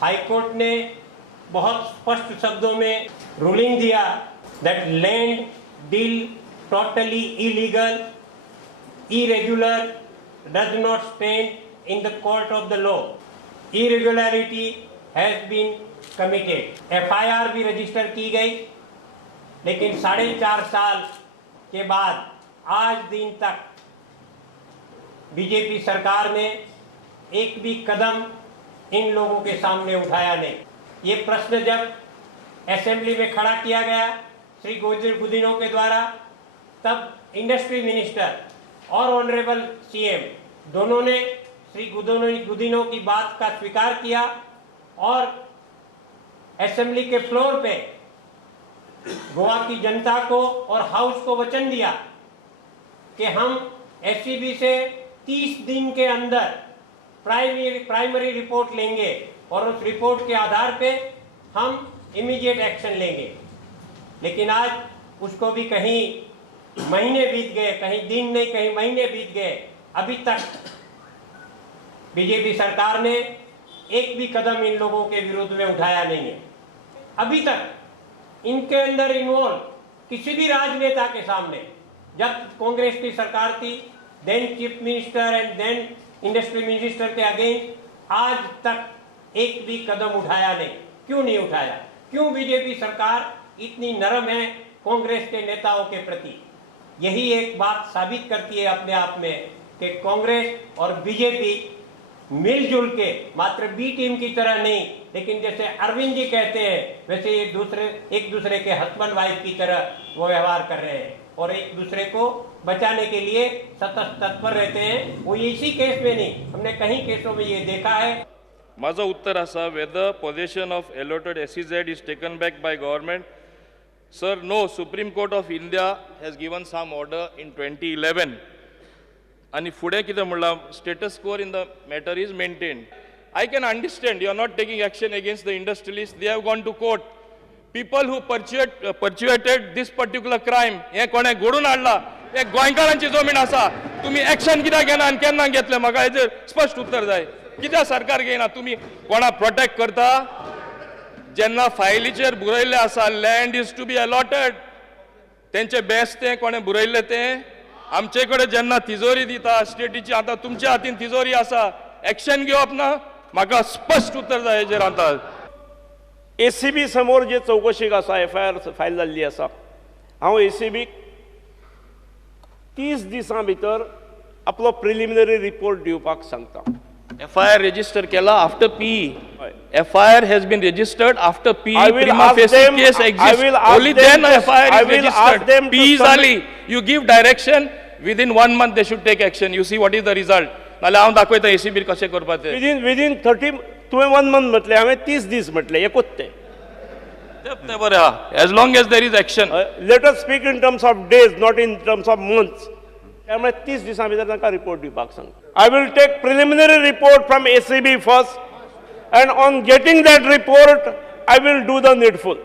High court ने बहुत स्पष्ट शब्दों में रूलिंग दिया that land deal totally illegal, irregular, does not stand in the court of the law. Irregularity has been committed. FIR भी register की गई, लेकिन 4.5 साल के बाद आज दिन तक बीजेपी सरकार ने एक भी कदम इन लोगों के सामने उठाया नहीं। ये प्रश्न जब असेंबली में खड़ा किया गया श्री गुदिनो के द्वारा, तब इंडस्ट्री मिनिस्टर और ऑनरेबल सीएम दोनों ने श्री गुदिनो की बात का स्वीकार किया और असेंबली के फ्लोर पे गोवा की जनता को और हाउस को वचन दिया कि हम एससीबी से 30 दिन के अंदर प्राइमरी रिपोर्ट लेंगे और उस रिपोर्ट के आधार पे हम इमीडिएट एक्शन लेंगे। लेकिन आज उसको भी कहीं महीने बीत गए, कहीं दिन नहीं कहीं महीने बीत गए, अभी तक बीजेपी सरकार ने एक भी कदम इन लोगों के विरोध में उठाया नहीं है। अभी तक इनके अंदर इन्वॉल्व किसी भी राजनेता के सामने, जब कांग्रेस की सरकार थी, then chief minister and then industry minister के अगेंस्ट आज तक एक भी कदम उठाया नहीं। क्यों नहीं उठाया? क्यों बीजेपी सरकार इतनी नरम है कांग्रेस के नेताओं के प्रति? यही एक बात साबित करती है अपने आप में कि कांग्रेस और बीजेपी मिलजुल के मात्र बी टीम की तरह नहीं, लेकिन जैसे अरविंद जी कहते हैं वैसे ये एक दूसरे के हस्बैंड वाइफ की तरह वो व्यवहार कर रहे हैं और एक दूसरे को बचाने के लिए सतत तत्पर रहते हैं। वो इसी केस में नहीं, हमने कई केसों में ये देखा है। माझं उत्तर असा, whether possession of allotted SEZ is taken back by government. Sir, no, Supreme Court of India has given some order in 2011. And फुडें कितें म्हणलां, status quo in the matter is maintained. I can understand you are not taking action against the industrialists. They have gone to court. People who perpetuated this particular crime, हे कोणे घडून हाडला, हे गोंयकारांची जमीन आसा. तुम्ही एक्शन कित्याक घेना आनी केन्ना घेतले? म्हाका हेजेर स्पश्ट उत्तर जाय. कित्याक सरकार घेयना? तुम्ही कोणा प्रोटेक्ट करता? जेन्ना फायलीचेर बरयल्लें आसा land is to be allotted, तेंचे बेस्ट तें कोणें बरयल्लें तें. आमचे कडेन जेन्ना तिजोरी दिता स्टेटीची, आतां तुमच्या हातीन तिजोरी आसा, एक्शन घेवप ना? म्हाका स्पश्ट उत्तर जाय हेजेर. आतां एसीबी समोर जे चौकशीक आसा, FIR फायल जाल्ली आसा, हांव एसीबीक 30 दिसां भितर आपलो प्रिलिमिनरी रिपोर्ट दिवपाक सांगता. FIR register केला after PE. FIR has been registered after PE. I will Prima ask facie them. case I exists. will ask Only them then to- FIR I is will ask registered. them to PE is submit- only you give direction. Within 1 month they should take action. You see what is the result. नाल्यार हांव दाखयता ACB कशें करपाक तें. Within 30 तुवें 1 month म्हटलें, हांवें 30 दीस म्हटलें, एकूच तें. तें बरें आहा. As long as there is action. Let us speak in terms of days, not in terms of months. त्यामुळे 30 दिसां भितर तांकां रिपोर्ट दिवपाक सांगता. I will take preliminary report from ACB first, and on getting that report, I will do the needful.